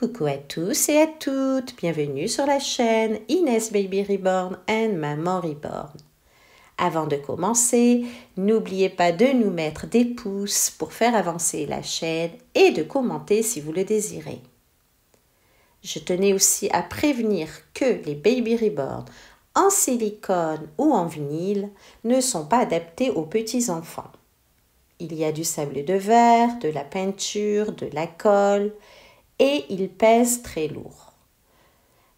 Coucou à tous et à toutes, bienvenue sur la chaîne Inès Baby Reborn and Maman Reborn. Avant de commencer, n'oubliez pas de nous mettre des pouces pour faire avancer la chaîne et de commenter si vous le désirez. Je tenais aussi à prévenir que les Baby Reborn en silicone ou en vinyle ne sont pas adaptés aux petits enfants. Il y a du sable de verre, de la peinture, de la colle et ils pèsent très lourd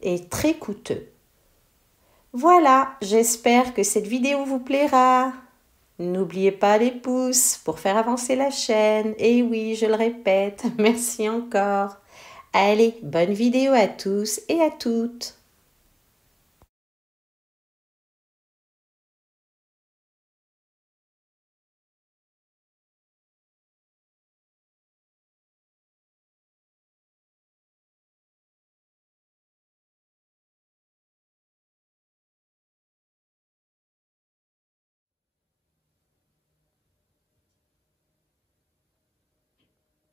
et très coûteux. Voilà, j'espère que cette vidéo vous plaira. N'oubliez pas les pouces pour faire avancer la chaîne. Et oui, je le répète, merci encore. Allez, bonne vidéo à tous et à toutes.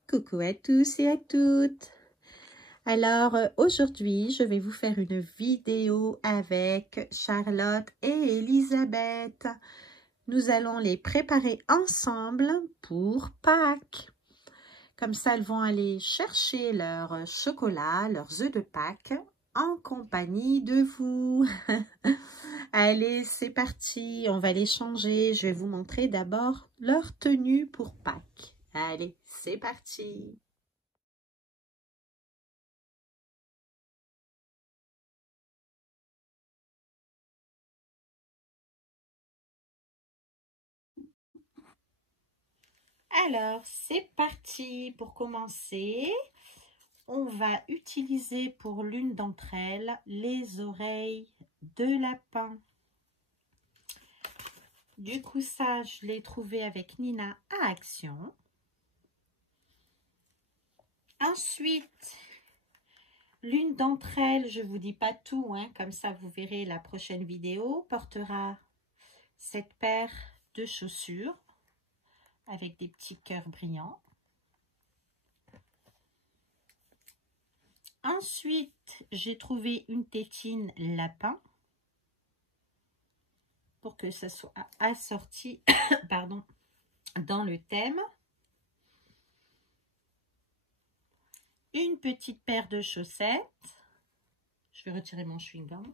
Coucou à tous et à toutes. Alors, aujourd'hui, je vais vous faire une vidéo avec Charlotte et Elisabeth. Nous allons les préparer ensemble pour Pâques. Comme ça, elles vont aller chercher leur chocolat, leurs œufs de Pâques en compagnie de vous. Allez, c'est parti. On va les changer. Je vais vous montrer d'abord leur tenue pour Pâques. Allez, c'est parti. Alors, c'est parti. Pour commencer, on va utiliser pour l'une d'entre elles les oreilles de lapin. Du coup, ça, je l'ai trouvé avec Nina à Action. Ensuite, l'une d'entre elles, je ne vous dis pas tout, hein, comme ça vous verrez la prochaine vidéo, portera cette paire de chaussures avec des petits cœurs brillants. Ensuite, j'ai trouvé une tétine lapin pour que ça soit assorti pardon, dans le thème. Une petite paire de chaussettes. Je vais retirer mon chewing-gum.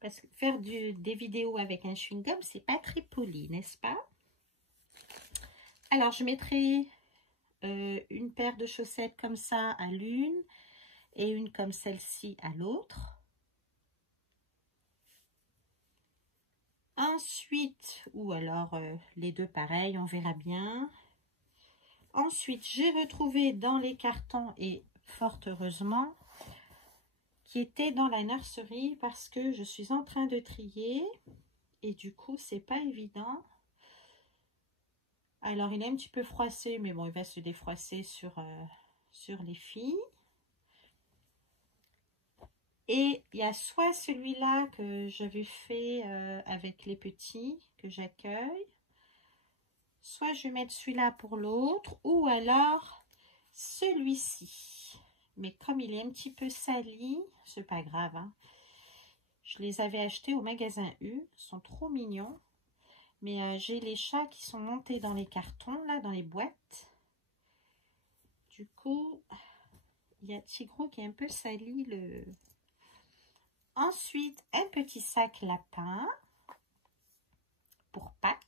Parce que faire des vidéos avec un chewing-gum, c'est pas très poli, n'est-ce pas? Alors, je mettrai une paire de chaussettes comme ça à l'une et une comme celle-ci à l'autre. Ensuite, ou alors les deux pareils, on verra bien. Ensuite, j'ai retrouvé dans les cartons, et fort heureusement, qui était dans la nurserie parce que je suis en train de trier et du coup, c'est pas évident. Alors, il est un petit peu froissé, mais bon, il va se défroisser sur les filles. Et il y a soit celui-là que j'avais fait avec les petits, que j'accueille. Soit je vais mettre celui-là pour l'autre, ou alors celui-ci. Mais comme il est un petit peu sali, c'est pas grave, hein. Je les avais achetés au magasin U, ils sont trop mignons. Mais j'ai les chats qui sont montés dans les cartons, là, dans les boîtes. Du coup, il y a Tigro qui est un peu sali. Ensuite, un petit sac lapin pour Pâques.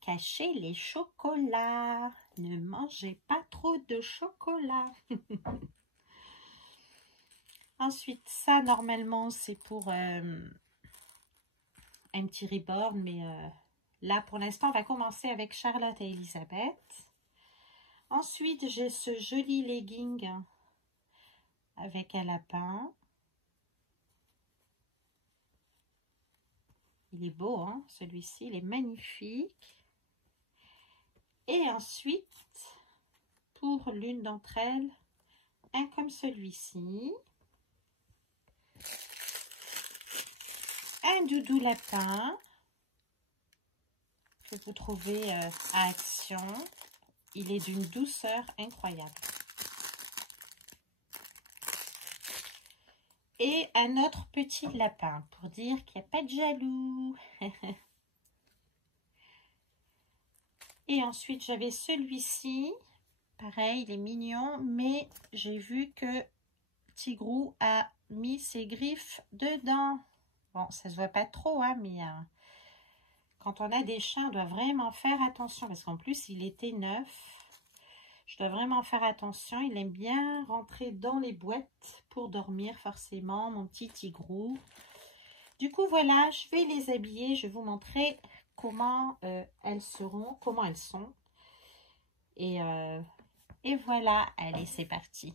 Cachez les chocolats. Ne mangez pas trop de chocolat. Ensuite, ça, normalement, c'est pour un petit reborn. Mais là, pour l'instant, on va commencer avec Charlotte et Elisabeth. Ensuite, j'ai ce joli legging avec un lapin. Il est beau, hein, celui-ci, il est magnifique. Et ensuite, pour l'une d'entre elles, un comme celui-ci. Un doudou lapin que vous trouvez à Action. Il est d'une douceur incroyable. Et un autre petit lapin pour dire qu'il n'y a pas de jaloux. Et ensuite, j'avais celui-ci. Pareil, il est mignon, mais j'ai vu que Tigrou a mis ses griffes dedans. Bon, ça se voit pas trop, hein, mais quand on a des chiens, on doit vraiment faire attention. Parce qu'en plus, il était neuf. Je dois vraiment faire attention. Il aime bien rentrer dans les boîtes pour dormir, forcément, mon petit Tigrou. Du coup, voilà, je vais les habiller. Je vais vous montrer comment elles seront, comment elles sont. Et voilà, allez, c'est parti.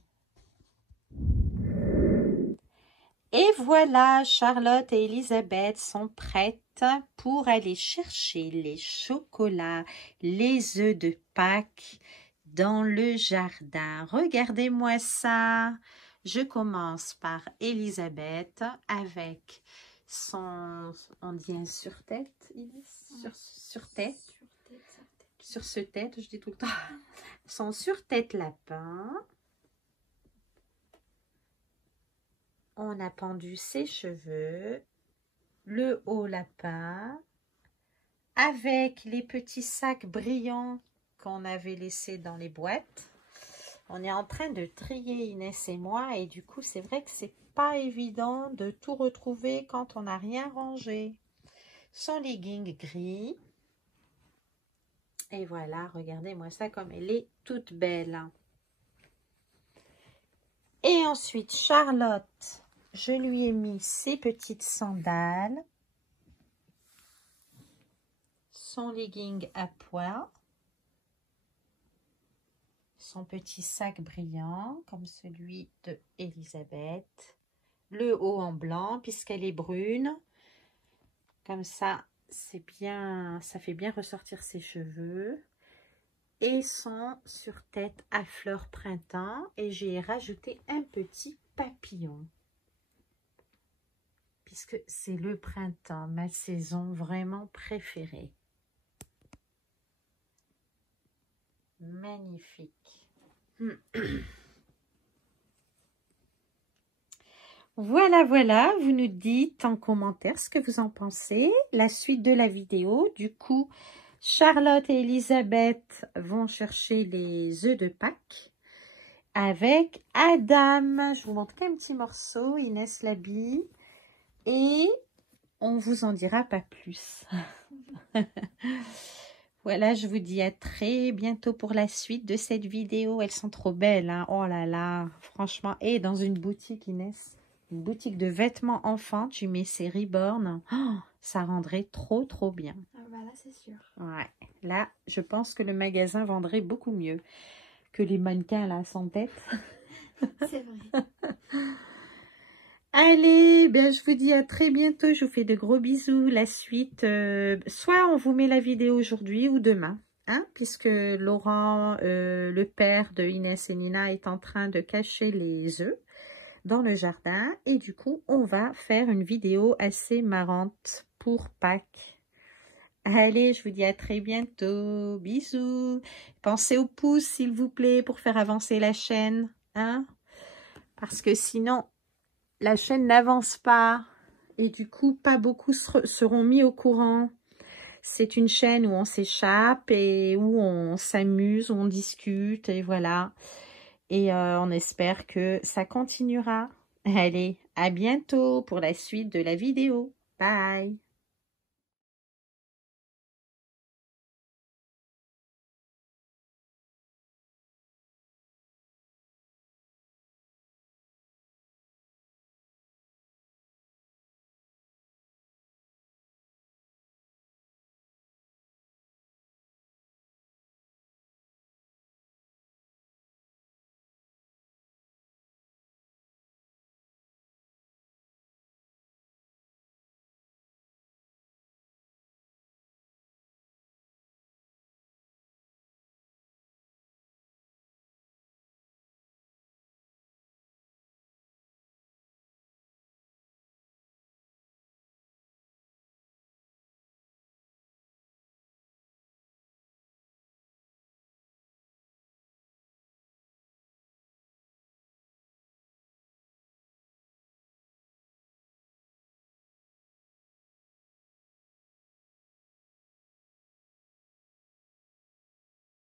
Et voilà, Charlotte et Elisabeth sont prêtes pour aller chercher les chocolats, les œufs de Pâques dans le jardin. Regardez-moi ça. Je commence par Elisabeth avec son, on dit un sur-tête, sur-tête, sur ce tête, je dis tout le temps, son sur-tête lapin. On a pendu ses cheveux, le haut lapin, avec les petits sacs brillants qu'on avait laissés dans les boîtes. On est en train de trier Inès et moi et du coup c'est vrai que c'est pas évident de tout retrouver quand on n'a rien rangé. Son legging gris. Et voilà, regardez-moi ça comme elle est toute belle. Et ensuite Charlotte, je lui ai mis ses petites sandales, son legging à pois, son petit sac brillant comme celui de Elisabeth, le haut en blanc puisqu'elle est brune, comme ça c'est bien, ça fait bien ressortir ses cheveux, et son sur-tête à fleurs printemps, et j'ai rajouté un petit papillon puisque c'est le printemps, ma saison vraiment préférée. Magnifique. Voilà, voilà, vous nous dites en commentaire ce que vous en pensez, la suite de la vidéo. Du coup, Charlotte et Elisabeth vont chercher les œufs de Pâques avec Adam. Je vous montre qu'un petit morceau, Inès l'habille. Et on vous en dira pas plus. Voilà, je vous dis à très bientôt pour la suite de cette vidéo. Elles sont trop belles, hein. Oh là là, franchement. Et dans une boutique, Inès, une boutique de vêtements enfants, tu mets ces Reborn, oh, ça rendrait trop trop bien. Ah bah là, c'est sûr. Ouais, là, je pense que le magasin vendrait beaucoup mieux que les mannequins là sans tête. C'est vrai. Allez, ben je vous dis à très bientôt. Je vous fais de gros bisous. La suite, soit on vous met la vidéo aujourd'hui ou demain, hein, puisque Laurent, le père de Inès et Nina, est en train de cacher les œufs dans le jardin. Et du coup, on va faire une vidéo assez marrante pour Pâques. Allez, je vous dis à très bientôt. Bisous. Pensez au pouce, s'il vous plaît, pour faire avancer la chaîne, hein, parce que sinon la chaîne n'avance pas et du coup, pas beaucoup seront mis au courant. C'est une chaîne où on s'échappe et où on s'amuse, où on discute et voilà. Et on espère que ça continuera. Allez, à bientôt pour la suite de la vidéo. Bye!